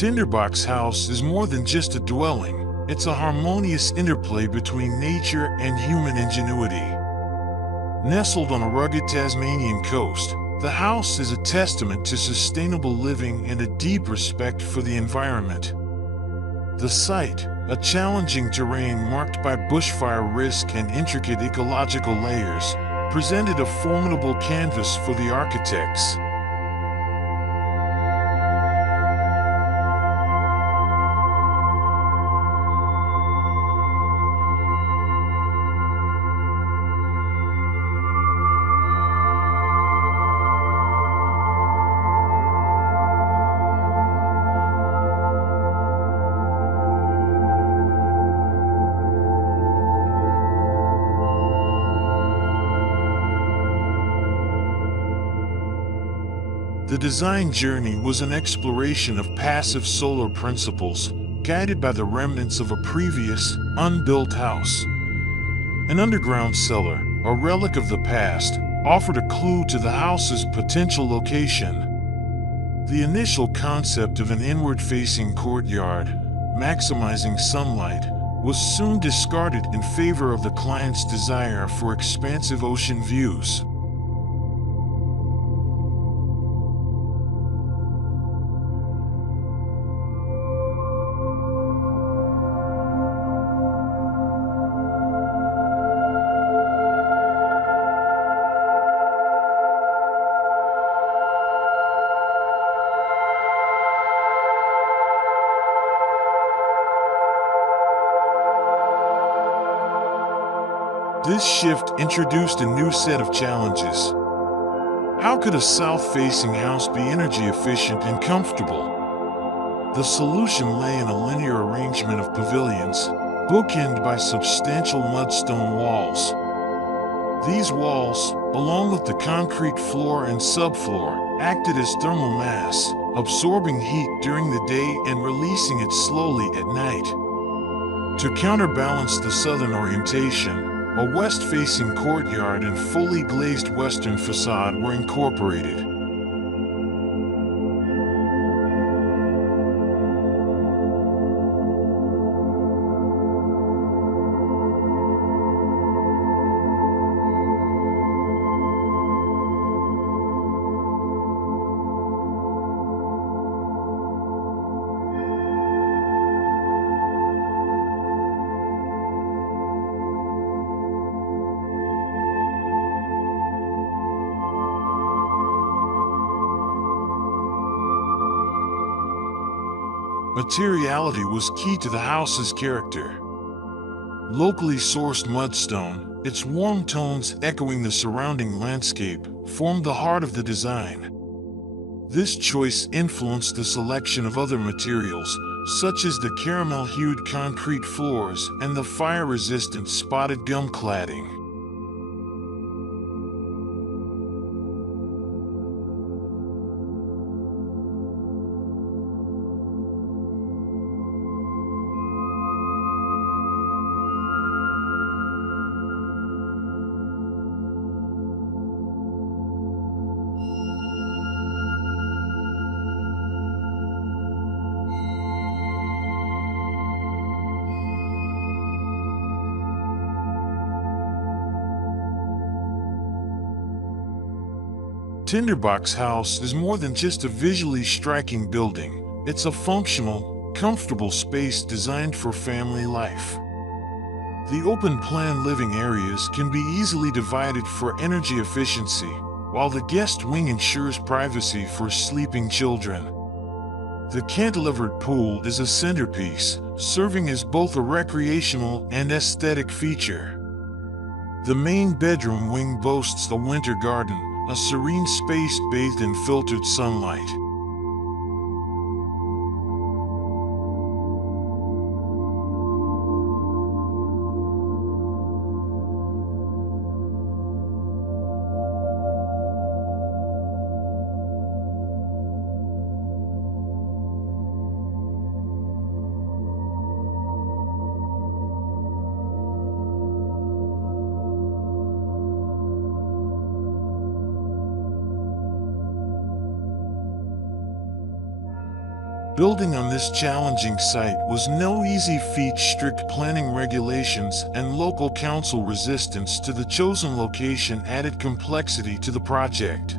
Tinderbox House is more than just a dwelling. It's a harmonious interplay between nature and human ingenuity. Nestled on a rugged Tasmanian coast, the house is a testament to sustainable living and a deep respect for the environment. The site, a challenging terrain marked by bushfire risk and intricate ecological layers, presented a formidable canvas for the architects. The design journey was an exploration of passive solar principles, guided by the remnants of a previous, unbuilt house. An underground cellar, a relic of the past, offered a clue to the house's potential location. The initial concept of an inward-facing courtyard, maximizing sunlight, was soon discarded in favor of the client's desire for expansive ocean views. This shift introduced a new set of challenges. How could a south-facing house be energy efficient and comfortable? The solution lay in a linear arrangement of pavilions, bookended by substantial mudstone walls. These walls, along with the concrete floor and subfloor, acted as thermal mass, absorbing heat during the day and releasing it slowly at night. To counterbalance the southern orientation, a west-facing courtyard and fully glazed western facade were incorporated. Materiality was key to the house's character. Locally sourced mudstone, its warm tones echoing the surrounding landscape, formed the heart of the design. This choice influenced the selection of other materials, such as the caramel-hued concrete floors and the fire-resistant spotted gum cladding. Tinderbox House is more than just a visually striking building. It's a functional, comfortable space designed for family life. The open-plan living areas can be easily divided for energy efficiency, while the guest wing ensures privacy for sleeping children. The cantilevered pool is a centerpiece, serving as both a recreational and aesthetic feature. The main bedroom wing boasts a winter garden, a serene space bathed in filtered sunlight. Building on this challenging site was no easy feat. Strict planning regulations and local council resistance to the chosen location added complexity to the project.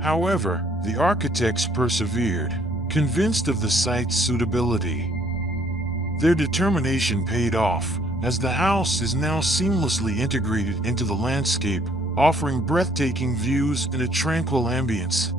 However, the architects persevered, convinced of the site's suitability. Their determination paid off, as the house is now seamlessly integrated into the landscape, offering breathtaking views and a tranquil ambience.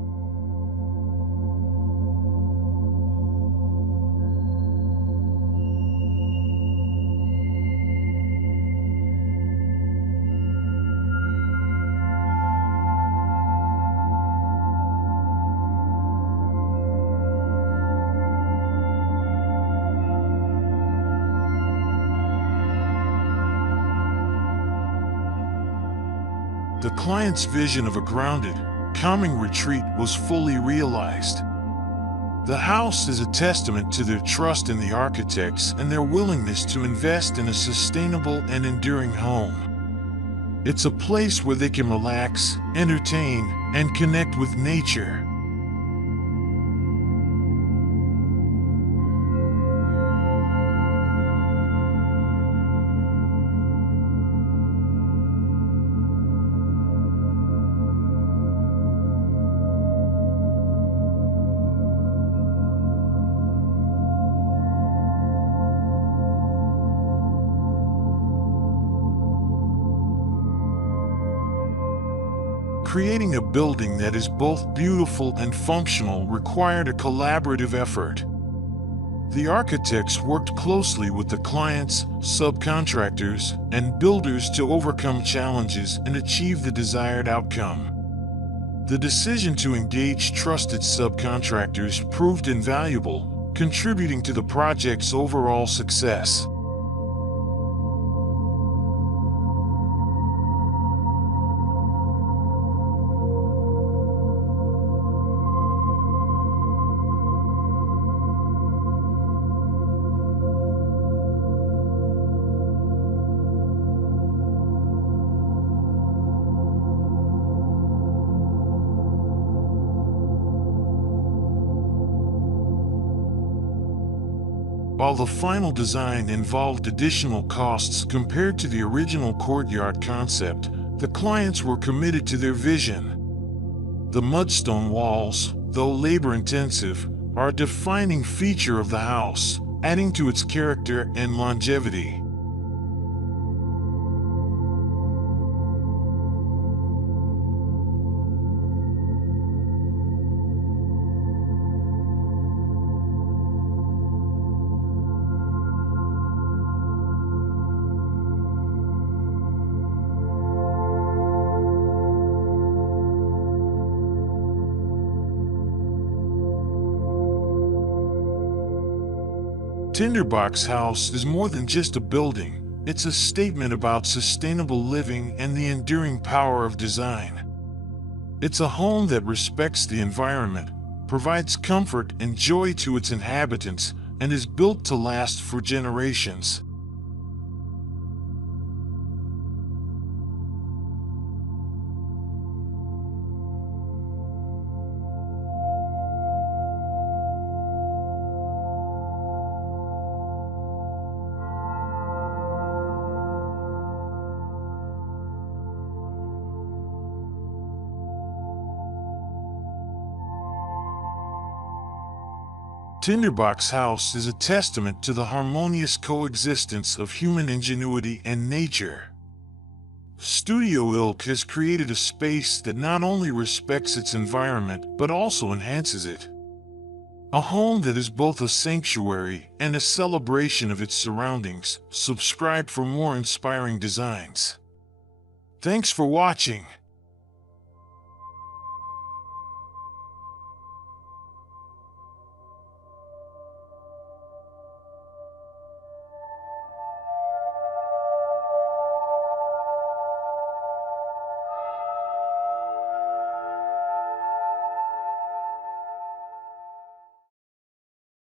The client's vision of a grounded, calming retreat was fully realized. The house is a testament to their trust in the architects and their willingness to invest in a sustainable and enduring home. It's a place where they can relax, entertain, and connect with nature. Creating a building that is both beautiful and functional required a collaborative effort. The architects worked closely with the clients, subcontractors, and builders to overcome challenges and achieve the desired outcome. The decision to engage trusted subcontractors proved invaluable, contributing to the project's overall success. While the final design involved additional costs compared to the original courtyard concept, the clients were committed to their vision. The mudstone walls, though labor-intensive, are a defining feature of the house, adding to its character and longevity. Tinderbox House is more than just a building. It's a statement about sustainable living and the enduring power of design. It's a home that respects the environment, provides comfort and joy to its inhabitants, and is built to last for generations. Tinderbox House is a testament to the harmonious coexistence of human ingenuity and nature. Studio Ilk has created a space that not only respects its environment but also enhances it. A home that is both a sanctuary and a celebration of its surroundings. Subscribe for more inspiring designs. Thanks for watching.